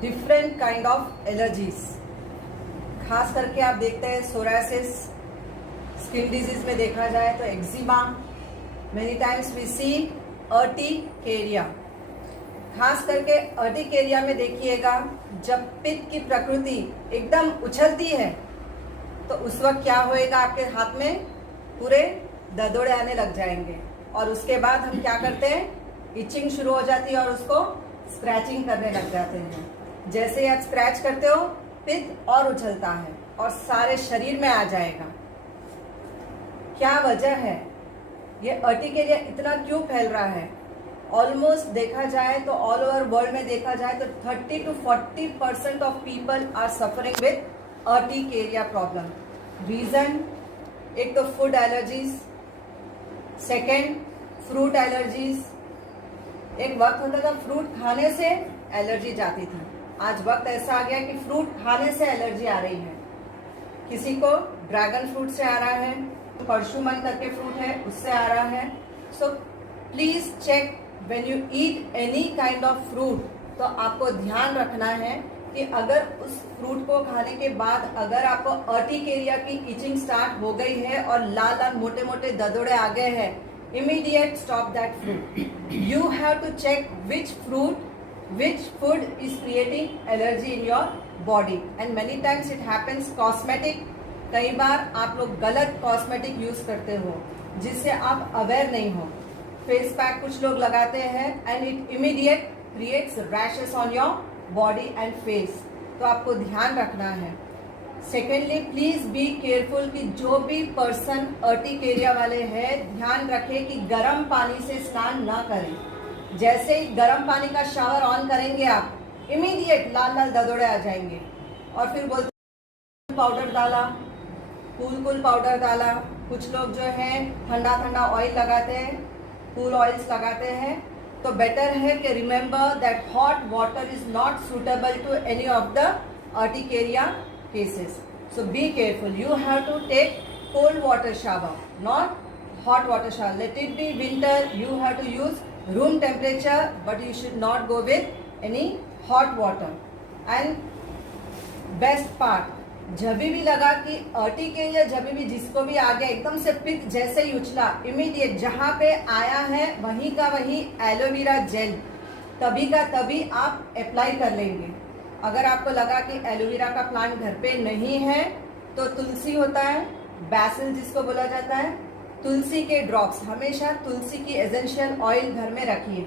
Different kind of allergies. खास करके आप देखते हैं सोरायसिस, स्किन डिजीज में देखा जाए तो eczema, many times we see urticaria. खास करके अर्टिकेरिया में देखिएगा, जब पित्त की प्रकृति एकदम उछलती है तो उस वक्त क्या होएगा, आपके हाथ में पूरे ददोड़े आने लग जाएंगे और उसके बाद हम क्या करते हैं, इचिंग शुरू हो जाती है और उसको स्क्रैचिंग करने लग जाते हैं। जैसे ही आप स्क्रैच करते हो पित्त और उछलता है और सारे शरीर में आ जाएगा। क्या वजह है, ये अर्टिकेरिया इतना क्यों फैल रहा है? ऑलमोस्ट देखा जाए तो ऑल ओवर वर्ल्ड में देखा जाए तो 30 to 40% of people are suffering with urticaria problem. Reason, एक तो food allergies, second fruit allergies. एक वक्त होता था फ्रूट खाने से एलर्जी जाती थी, आज वक्त ऐसा आ गया कि फ्रूट खाने से एलर्जी आ रही है। किसी को ड्रैगन फ्रूट से आ रहा है, परशुमन करके फ्रूट है उससे आ रहा है। So please check when you eat any kind of fruit, तो आपको ध्यान रखना है कि अगर उस फ्रूट को खाने के बाद अगर आपको अर्टिकेरिया की इचिंग स्टार्ट हो गई है और लाल लाल मोटे मोटे ददोड़े आ गए हैं, immediate stop that fruit. You have to check which fruit, which food is creating allergy in your body, and many times it happens cosmetic। कई बार आप लोग गलत कॉस्मेटिक यूज करते हो जिससे आप अवेयर नहीं हो। फेस पैक कुछ लोग लगाते हैं and it immediate creates rashes on your body and face, तो आपको ध्यान रखना है। सेकेंडली, प्लीज बी केयरफुल कि जो भी पर्सन अर्टिकेरिया वाले हैं, ध्यान रखें कि गर्म पानी से स्नान ना करें। जैसे ही गर्म पानी का शावर ऑन करेंगे आप, इमीडिएट लाल लाल ददोड़े आ जाएंगे। और फिर बोलते पाउडर डाला, कूल पाउडर डाला। कुछ लोग जो है ठंडा ठंडा ऑयल लगाते हैं, कूल ऑयल्स लगाते हैं। तो बेटर है कि remember that hot water is not suitable to any of the urticaria cases. So be careful, you have to take cold water shower, not hot water shower. Let it be winter, you have to use room temperature, but you should not go with any hot water. And best part, जब भी लगा कि urticaria जब भी जिसको भी आ गया, एकदम से पित्त जैसे ही उछला, इमीडिएट जहाँ पे आया है वहीं का वहीं एलोवेरा जेल तभी का तभी आप अप्लाई कर लेंगे। अगर आपको लगा कि एलोवेरा का प्लांट घर पे नहीं है तो तुलसी होता है, बैसिल जिसको बोला जाता है, तुलसी के ड्रॉप्स, हमेशा तुलसी की एसेंशियल ऑयल घर में रखिए।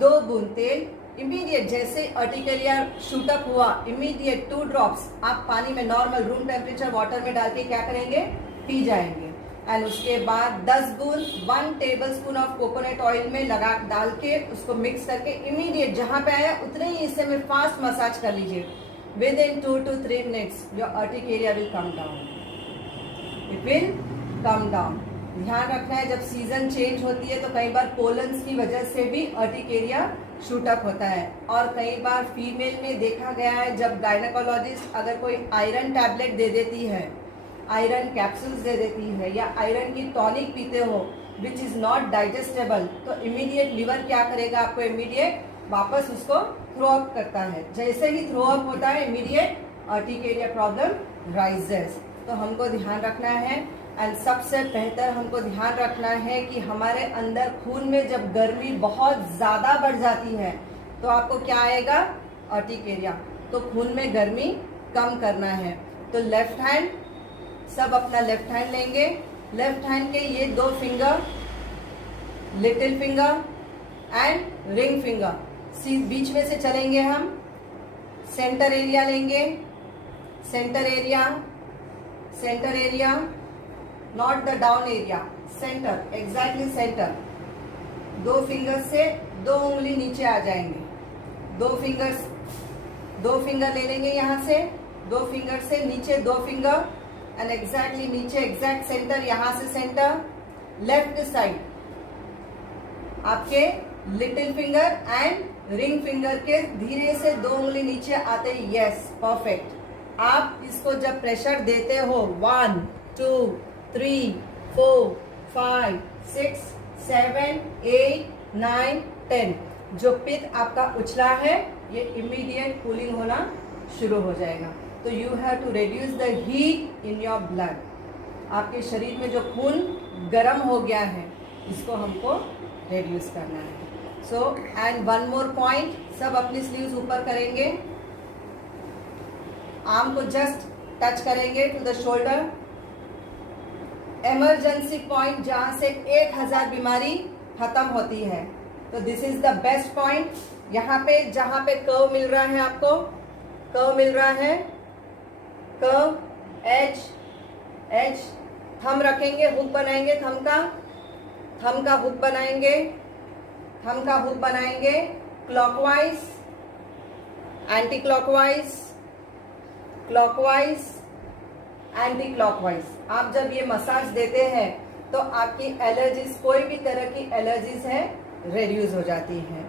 2 बूंद तेल, इमीडिएट जैसे अर्टिकेरिया शूटअप हुआ, इमीडिएट 2 ड्रॉप्स आप पानी में नॉर्मल रूम टेम्परेचर वाटर में डाल के क्या करेंगे, पी जाएंगे। एंड उसके बाद 10 बूंद 1 table spoon of coconut oil में लगा डाल के उसको मिक्स करके इमीडिएट जहाँ पे आया उतने ही हिस्से में फास्ट मसाज कर लीजिए। With in 2 to 3 minutes your urticaria will come down, it will come down. ध्यान रखना है, जब सीजन चेंज होती है तो कई बार पोलन्स की वजह से भी अर्टिकेरिया शूटअप होता है। और कई बार फीमेल में देखा गया है, जब गायनेकोलॉजिस्ट अगर कोई आयरन टैबलेट दे देती है, आयरन कैप्सूल्स दे देती है या आयरन की टॉनिक पीते हो विच इज़ नॉट डाइजेस्टेबल, तो इमीडिएट लिवर क्या करेगा, आपको इमीडिएट वापस उसको थ्रो अप करता है। जैसे ही थ्रो अप होता है इमीडिएट अर्टिकेरिया प्रॉब्लम राइजेस। तो हमको ध्यान रखना है। एंड सबसे बेहतर हमको ध्यान रखना है कि हमारे अंदर खून में जब गर्मी बहुत ज़्यादा बढ़ जाती है तो आपको क्या आएगा, अर्टिकेरिया। तो खून में गर्मी कम करना है। तो लेफ्ट हैंड, सब अपना लेफ्ट हैंड लेंगे। लेफ्ट हैंड के ये 2 finger, little finger and ring finger, बीच में से चलेंगे हम। सेंटर एरिया लेंगे, centre area, centre area, not the down area, centre, exactly centre. 2 finger से 2 उंगली नीचे आ जाएंगे। 2 फिंगर ले लेंगे यहाँ से, 2 फिंगर से नीचे 2 फिंगर एंड एग्जैक्टली नीचे, एग्जैक्ट सेंटर, यहाँ से सेंटर। लेफ्ट साइड आपके little finger and ring finger के धीरे से 2 उंगली नीचे आते ही, यस, परफेक्ट। आप इसको जब प्रेशर देते हो 1 2 3 4 5 6 7 8 9 10, जो पित्त आपका उछला है ये इमीडिएट कूलिंग होना शुरू हो जाएगा। तो you have to reduce the heat in your blood. आपके शरीर में जो खून गर्म हो गया है इसको हमको रिड्यूस करना है। So and one more point, सब अपनी स्लीव्स ऊपर करेंगे, आर्म को जस्ट टच करेंगे to the shoulder. Emergency point जहां से 1000 बीमारी खत्म होती है, तो this is the best point. यहाँ पे जहां पे कर्व मिल रहा है, आपको कर्व मिल रहा है, कर्व एच एच, थंब रखेंगे, हुक बनाएंगे, थंब का हुक बनाएंगे, थंब का हुक बनाएंगे clockwise, anti clockwise, clockwise, anti clockwise. आप जब ये मसाज देते हैं तो आपकी एलर्जीज, कोई भी तरह की एलर्जीज है, रिड्यूस हो जाती हैं।